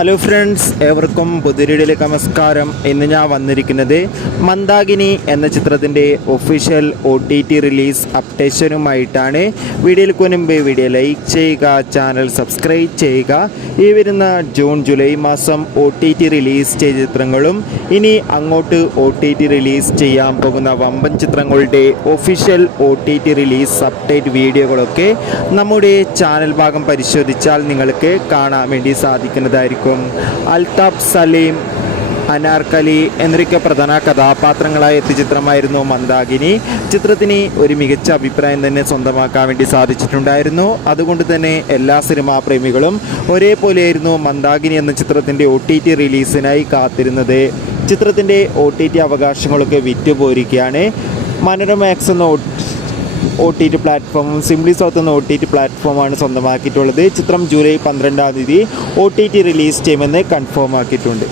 Hello friends, ഏവർക്കും പുതിയൊരിടിലേക്ക് നമസ്കാരം. ഇന്ന് ഞാൻ വന്നിരിക്കുന്നത് മന്ദാകിനി എന്ന ചിത്രത്തിൻ്റെ ഒഫീഷ്യൽ OTT റിലീസ് അപ്ഡേഷനുമായിട്ടാണ്. വീഡിയോയിലേക്ക് മുൻപ് വീഡിയോ ലൈക്ക് ചെയ്യുക, ചാനൽ സബ്സ്ക്രൈബ് ചെയ്യുക. ഈ വരുന്ന ജൂൺ ജൂലൈ മാസം OTT റിലീസ് ചെയ്ത ചിത്രങ്ങളും ഇനി അങ്ങോട്ട് OTT റിലീസ് ചെയ്യാൻ പോകുന്ന വമ്പൻ ചിത്രങ്ങളുടെ ഒഫീഷ്യൽ OTT റിലീസ് അപ്ഡേറ്റ് വീഡിയോകളൊക്കെ നമ്മുടെ ചാനൽ ഭാഗം പരിശോധിച്ചാൽ നിങ്ങൾക്ക് കാണാൻ വേണ്ടി സാധിക്കുന്നതായിരിക്കും. അൽതാഫ് സലീം, അനാർക്കലി എന്നൊക്കെ പ്രധാന കഥാപാത്രങ്ങളായ എത്തിയ ചിത്രമായിരുന്നു മന്ദാകിനി. ചിത്രത്തിന് ഒരു മികച്ച അഭിപ്രായം തന്നെ സ്വന്തമാക്കാൻ വേണ്ടി സാധിച്ചിട്ടുണ്ടായിരുന്നു. അതുകൊണ്ട് തന്നെ എല്ലാ സിനിമാ പ്രേമികളും ഒരേപോലെയായിരുന്നു മന്ദാകിനി എന്ന ചിത്രത്തിൻ്റെ OTT റിലീസിനായി കാത്തിരുന്നത്. ചിത്രത്തിൻ്റെ OTT അവകാശങ്ങളൊക്കെ വിറ്റുപോയിരിക്കുകയാണ്. മനോരമാക്സ് എന്ന OTT പ്ലാറ്റ്ഫോമും സിംപ്ലി സൗത്ത് എന്ന OTT പ്ലാറ്റ്ഫോമാണ് സ്വന്തമാക്കിയിട്ടുള്ളത്. ചിത്രം ജൂലൈ 12 OTT റിലീസ് ചെയ്യുമെന്ന് കൺഫേം ആക്കിയിട്ടുണ്ട്.